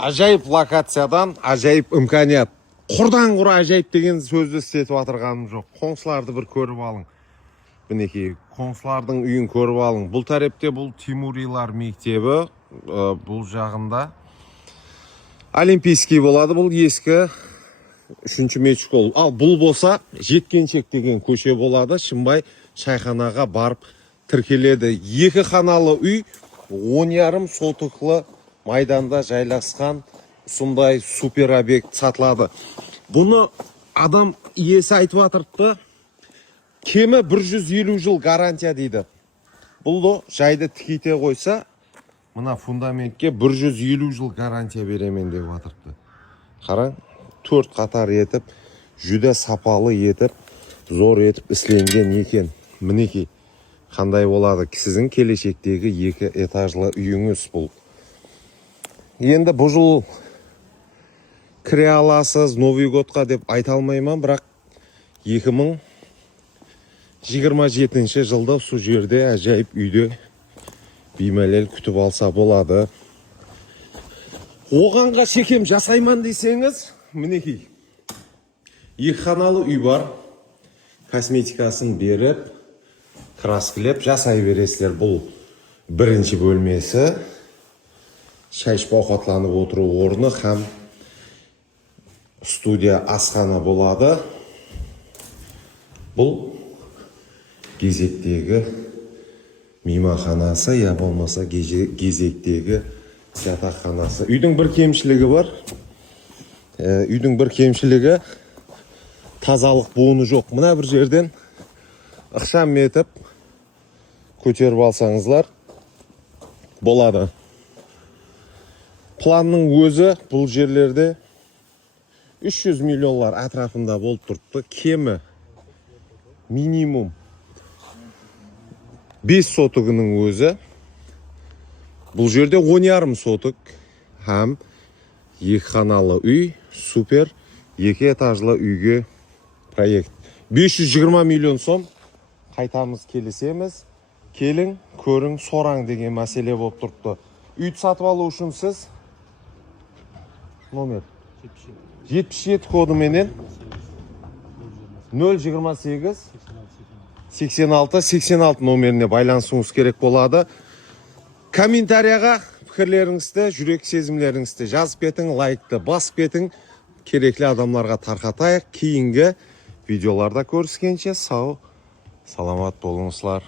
Ажайып локациядан ажайып имканият. Құрдан құр ажайып деген сөзді істетіп атырғаным жоқ. Қоңсыларды бір көріп алың. Мінекей, қоңсылардың үйін көріп алың. Бұл тарепте бұл Тимурилар мектебі, бұл жағында Олимпийский болады, бұл ескі 3-ші мектеп. Ал бұл болса Жеткеншек деген көше болады, Шымбай шайханаға барып тіркеледі. Екі қаналы үй 10,5 сотықлы майданда жайласқан сондай супер объект сатылады. Бұны адам иесі айтып атырды, кемі 150 жыл гарантия дейді. Бұл жайды тікейте қойса, мына фундаментке 150 жыл гарантия беремен деп атырды. Қараң, 4 қатар етіп, жүде сапалы етіп, зор етіп ісленген екен. Мінекей, қандай болады сіздің келешектегі 2 этажлы үйіңіз бұл. Енді бұл жыл кіре аласыз Новый годқа деп айта алмаймын, бірақ 2027 жылда су жерде әжайып үйде беймәлел күтіп алса болады. Оғанға шекем жасайман десеңіз, мінекей, 2 қаналы үй бар, косметикасын беріп, краскілеп жасай бересілер. Бұл бірінші бөлмесі, шайшып ауқатланып отыру орны һәм студия асхана болады. Бұл кезектегі мейманханасы, я болмаса кезектегі жатақханасы. Үйдің бір кемшілігі бар. Үйдің бір кемшілігі тазалық буыны жоқ. Мына бір жерден ықшам етіп көтеріп алсаңызлар болады. Планның өзі бұл жерлерде 300 миллионлар атрафында болып тұрды. Кемі минимум 5 сотығының өзі. Бұл жерде 10,5 сотық һәм 2 қаналы үй, супер 2 этажлы үйге проект. 520 миллион сом қайтамыз келесеміз. Келің, көрің, сораң деген мәселе болып тұрды. Үйді сатып алу үшін сіз номер 77 коды менен 028 86 номеріне байланысуыңыз керек болады. Комментарияға пікірлеріңізді, жүрек сезімлеріңізді жазып кетің, лайкты басып кетің. Керекли адамларға тарқатайық. Кейінгі видеоларда көріскенше сау, саламат болыңызлар.